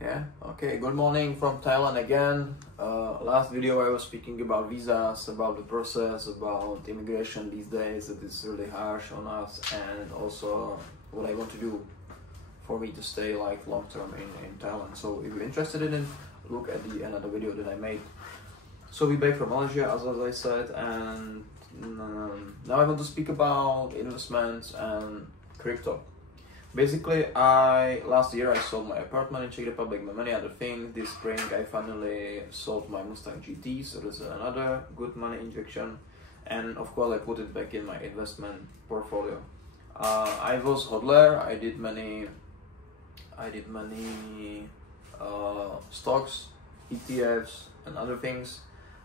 Yeah, okay, good morning from Thailand again. Last video I was speaking about visas, about the process, about immigration these days, that it's really harsh on us, and also what I want to do for me to stay like long term in Thailand. So if you're interested in it, look at the another video that I made. So we're back from Malaysia, as I said, and now I want to speak about investments and crypto. Basically, last year I sold my apartment in Czech Republic and many other things. This spring I finally sold my Mustang GT, so that's another good money injection. And of course I put it back in my investment portfolio. I was hodler. I did many stocks, ETFs, and other things.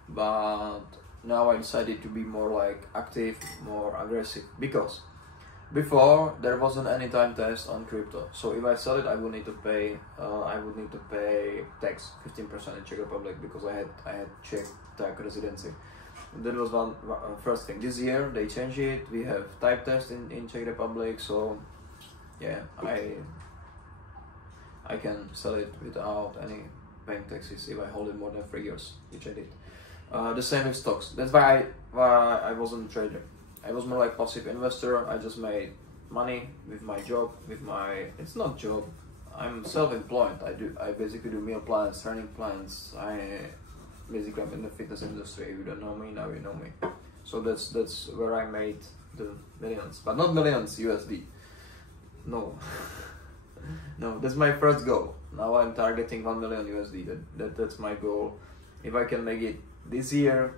But now I decided to be more like active, more aggressive, because before there wasn't any time test on crypto. So if I sell it, I would need to pay tax 15% in Czech Republic, because I had Czech tax residency. That was one first thing. This year they changed it. We have type test in Czech Republic, so yeah, I can sell it without any paying taxes if I hold it more than 3 years, which I did. The same with stocks. That's why I wasn't a trader. I was more like passive investor. I just made money with my job, it's not job. I'm self-employed. I basically do meal plans, training plans. I'm in the fitness industry. If you don't know me, now you know me. So that's where I made the millions, but not millions USD. No. No, that's my first goal. Now I'm targeting 1 million USD. That's my goal. If I can make it this year,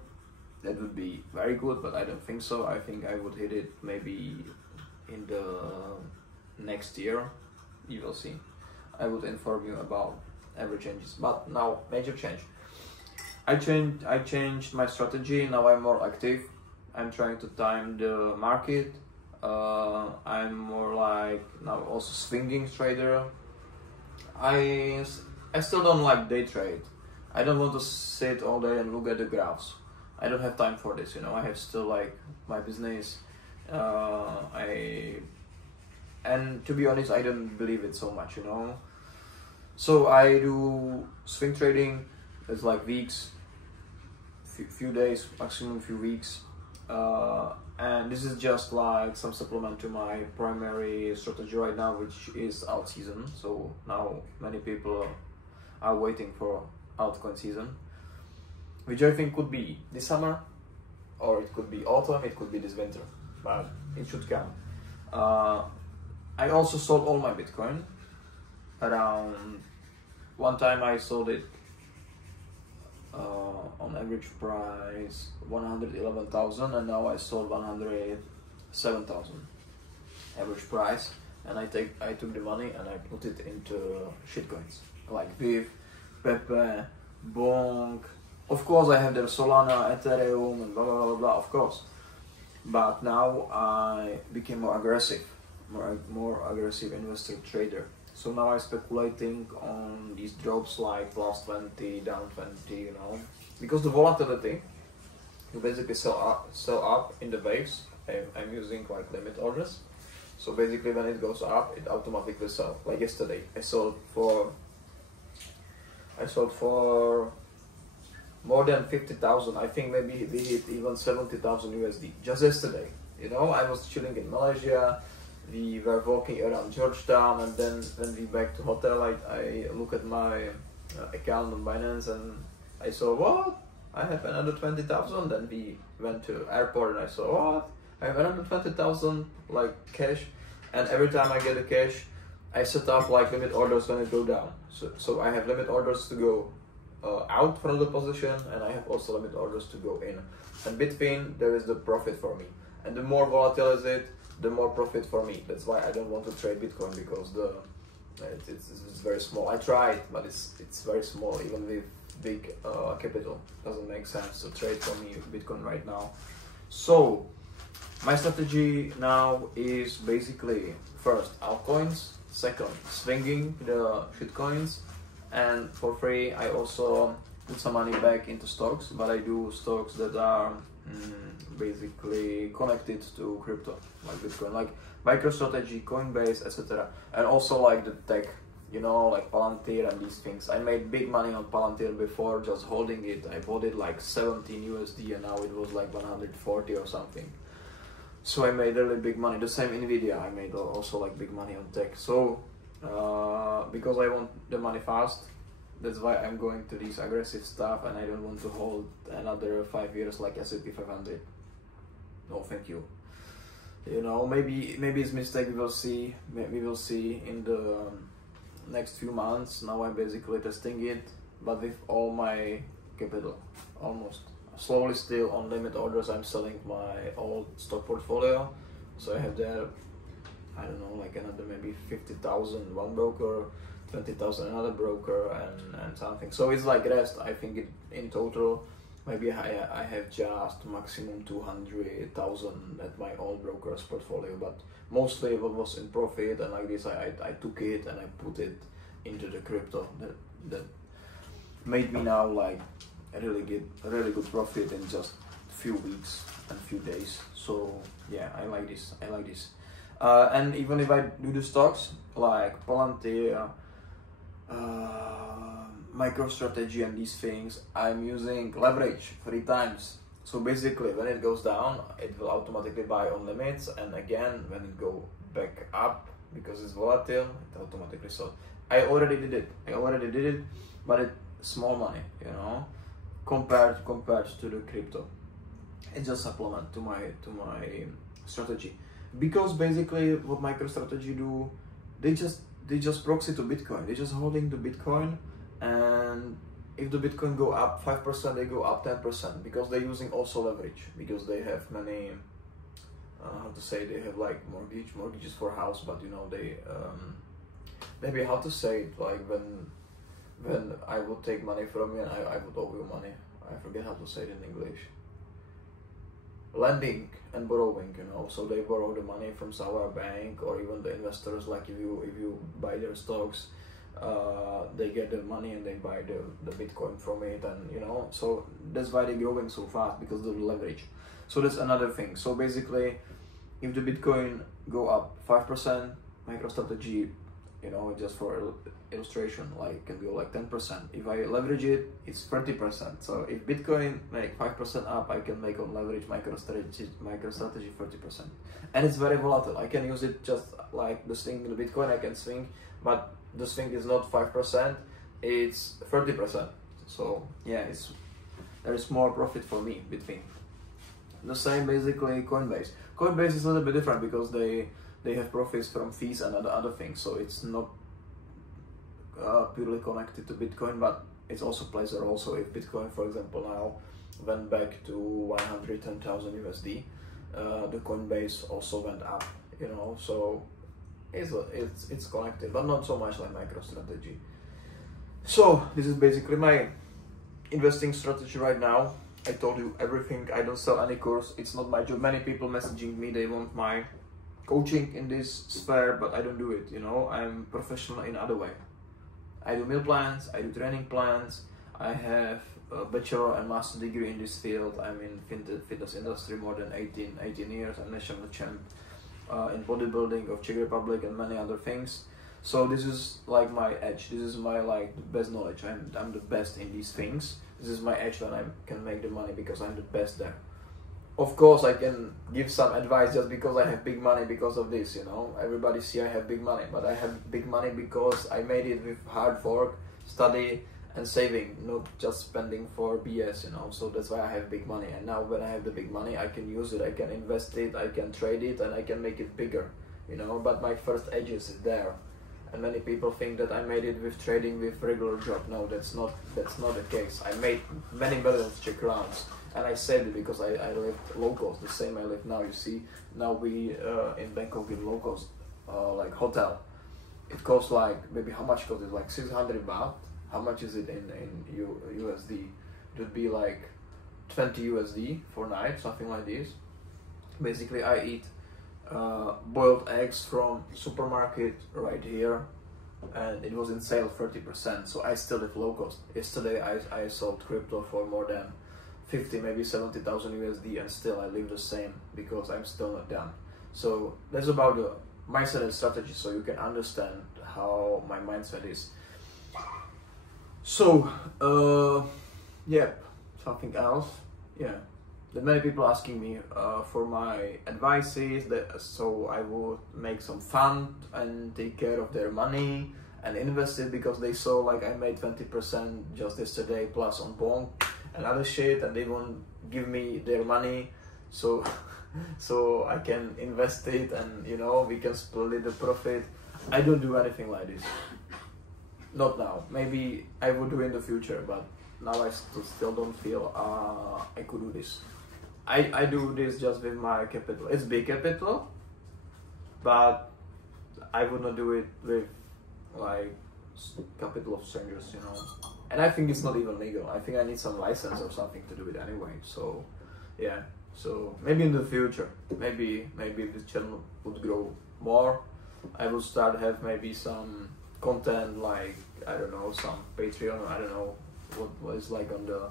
that would be very good, but I don't think so. I think I would hit it maybe in the next year. You will see. I would inform you about every changes. But now, major change. I changed my strategy. Now I'm more active. I'm trying to time the market. I'm more like now also swinging trader. I still don't like day trade. I don't want to sit all day and look at the graphs. I don't have time for this, you know. I have still like my business. And to be honest, I don't believe it so much, you know. So I do swing trading. It's like weeks, few days, maximum few weeks. And this is just like some supplement to my primary strategy right now, which is alt season. So now many people are waiting for altcoin season, which I think could be this summer, or it could be autumn, it could be this winter, but it should come. I also sold all my Bitcoin. Around one time I sold it on average price 111,000, and now I sold 107,000 average price, and I took the money and I put it into shitcoins like BIF, Pepe, Bonk. Of course I have the Solana, Ethereum, and blah blah blah blah, of course. But now I became more aggressive investor trader. So now I'm speculating on these drops like plus 20, down 20, you know, because the volatility, you basically sell up in the waves. I'm using like limit orders. So basically when it goes up, it automatically sells. Like yesterday, I sold for more than 50,000. I think maybe we hit even 70,000 USD just yesterday. You know, I was chilling in Malaysia. We were walking around Georgetown, and then when we back to hotel, I look at my account on Binance, and I saw, what? I have another 20,000. Then we went to airport, and I saw, what? I have another 20,000 like cash, and every time I get the cash, I set up like limit orders when it go down. So I have limit orders to go out from the position, and I have also limit orders to go in. And between there is the profit for me, and the more volatile is it, the more profit for me. That's why I don't want to trade Bitcoin, because it's very small. I tried, but it's very small. Even with big capital, doesn't make sense to trade for me Bitcoin right now. So my strategy now is basically first altcoins, second swinging the shitcoins, and for free I also put some money back into stocks, but I do stocks that are basically connected to crypto, like Bitcoin, like MicroStrategy, Coinbase, etc. And also like the tech, you know, like Palantir and these things. I made big money on Palantir before just holding it. I bought it like 17 USD and now it was like 140 or something. So I made really big money. The same Nvidia, I made also like big money on tech. So because I want the money fast, that's why I'm going to this aggressive stuff, and I don't want to hold another 5 years like S&P 500. No, thank you. You know, maybe it's a mistake. We will see. We will see in the next few months. Now I'm basically testing it, but with all my capital, almost. Slowly, still on limit orders, I'm selling my old stock portfolio. So I have there, I don't know, like another maybe 50,000 one broker, 20,000 another broker, and something. So it's like rest. I think it in total. Maybe I have just maximum 200,000 at my old broker's portfolio, but mostly it was in profit, and like this I took it and I put it into the crypto that made me now like a really good profit in just few weeks and few days. So yeah, I like this. And even if I do the stocks like Palantir, MicroStrategy and these things, I'm using leverage 3 times. So basically when it goes down, it will automatically buy on limits, and again when it go back up, because it's volatile, it automatically sells. I already did it, but it's small money, you know, compared to the crypto. It's just supplement to my strategy, because basically what MicroStrategy do, they just proxy to Bitcoin. They're just holding the Bitcoin, and if the Bitcoin go up 5%, they go up 10%, because they're using also leverage, because they have many, how to say, they have like mortgages for house, but you know, they, maybe how to say it, like when I would take money from you and I would owe you money. I forget how to say it in English. Lending and borrowing, you know, so they borrow the money from our bank, or even the investors, like if you buy their stocks, they get the money and they buy the Bitcoin from it, and you know, so that's why they're growing so fast, because of the leverage. So that's another thing. So basically, if the Bitcoin go up 5%, MicroStrategy, you know, just for illustration, like can go like 10%. If I leverage it, it's 30%. So if Bitcoin make 5% up, I can make on leverage MicroStrategy 30%. And it's very volatile. I can use it just like the swing in the Bitcoin, I can swing, but the swing is not 5%, it's 30%. So yeah, there is more profit for me between. The same basically Coinbase. Coinbase is a little bit different, because they have profits from fees and other things, so it's not purely connected to Bitcoin, but it's also plays a role. So if Bitcoin, for example, now went back to 110,000 USD, the Coinbase also went up, you know, so it's connected, but not so much like MicroStrategy. So this is basically my investing strategy right now. I told you everything. I don't sell any course. It's not my job. Many people messaging me, they want my coaching in this sphere, but I don't do it, you know. I'm professional in other way. I do meal plans, I do training plans, I have a bachelor and master degree in this field. I'm in fitness industry more than 18 years. I'm national champ in bodybuilding of Czech Republic and many other things. So this is like my edge. This is my like best knowledge. I'm the best in these things. This is my edge when I can make the money, because I'm the best there. Of course, I can give some advice just because I have big money because of this, you know. Everybody see I have big money, but I have big money because I made it with hard work, study and saving, not just spending for BS, you know. So that's why I have big money. And now when I have the big money, I can use it, I can invest it, I can trade it, and I can make it bigger, you know. But my first edge is there. And many people think that I made it with trading with regular job. No, that's not the case. I made many millions Czech crowns. And I saved it because I lived low cost, the same I live now. You see, now we in Bangkok in low cost, like hotel. It costs like, maybe how much cost it? Like 600 baht. How much is it in USD? It would be like 20 USD for night, something like this. Basically, I eat boiled eggs from supermarket right here, and it was in sale 30%. So I still live low cost. Yesterday I sold crypto for more than 50, maybe 70,000 USD, and still I live the same, because I'm still not done. So that's about the mindset and strategy, so you can understand how my mindset is. So yeah, something else. Yeah, there are many people asking me for my advices, so I would make some fund and take care of their money and invest it, because they saw like I made 20% just yesterday plus on bond and other shit, and they won't give me their money, so so I can invest it, and you know, we can split the profit. I don't do anything like this. Not now. Maybe I would do in the future, but now I still don't feel I could do this. I do this just with my capital. It's big capital, but I would not do it with like capital of strangers, you know. And I think it's not even legal. I think I need some license or something to do it anyway. So yeah. So maybe in the future, maybe if this channel would grow more, I will start have maybe some content, like I don't know, some Patreon, I don't know what is like on the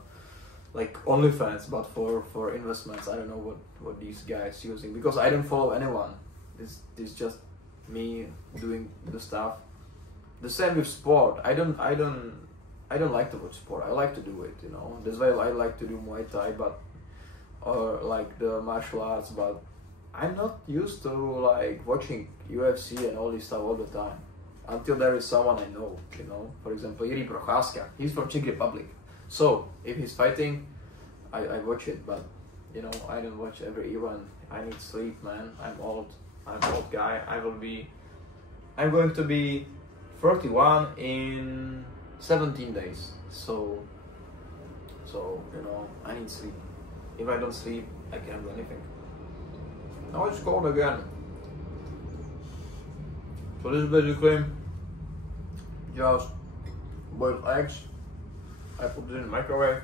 like OnlyFans, but for investments. I don't know what these guys using, because I don't follow anyone. This just me doing the stuff. The same with sport. I don't like to watch sport. I like to do it, you know. That's why I like to do Muay Thai, but or like the martial arts, but I'm not used to like watching UFC and all this stuff all the time. Until there is someone I know, you know. For example, Jiří Procházka, he's from Czech Republic. So if he's fighting, I watch it, but you know, I don't watch every event. I need sleep, man. I'm old guy. I'm going to be 41 in 17 days. So you know, I need sleep. If I don't sleep, I can't do anything. Now it's cold again. So this is basically just boiled eggs. I put it in the microwave,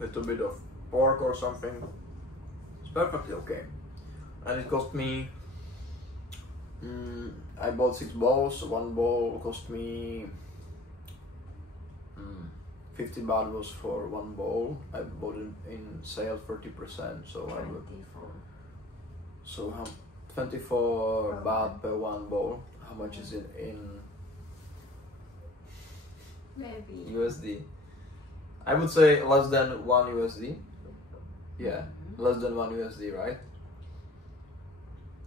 a little bit of pork or something. It's perfectly okay. And it cost me, I bought 6 bowls. One bowl cost me 50 baht was for one bowl. I bought it in sale 30%, so 24. I would. So how 24 baht per one bowl. How much is it in Maybe USD? I would say less than 1 USD. Yeah, less than 1 USD, right?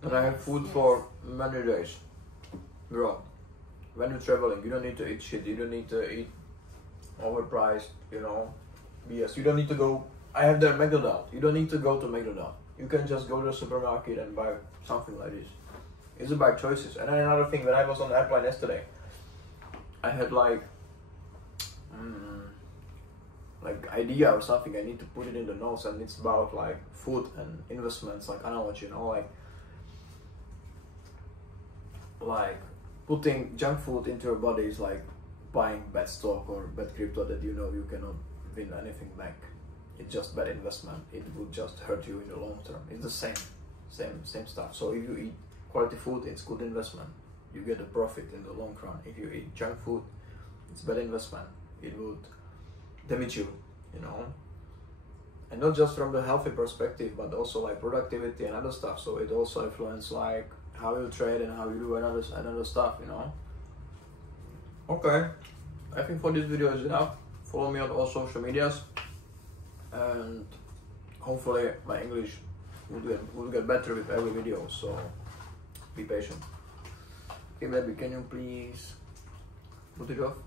And I have food for many days. Bro, when you're traveling, you don't need to eat shit. You don't need to eat overpriced, you know, BS. You don't need to go. I have the McDonald's. You don't need to go to McDonald's. You can just go to the supermarket and buy something like this. It's about choices. And then another thing, when I was on the airplane yesterday, I had like idea or something. I need to put it in the notes, and it's about like food and investments, like analogy, you know, like putting junk food into your body is like buying bad stock or bad crypto that you know you cannot win anything back. It's just bad investment. It would just hurt you in the long term. It's the same stuff. So if you eat quality food, it's good investment. You get a profit in the long run. If you eat junk food, it's bad investment. It would damage you, you know. And not just from the healthy perspective, but also like productivity and other stuff. So it also influences like how you trade and how you do another stuff, you know. Okay, I think for this video is enough. Follow me on all social medias, and hopefully my English will get better with every video, so be patient. Okay baby, can you please put it off?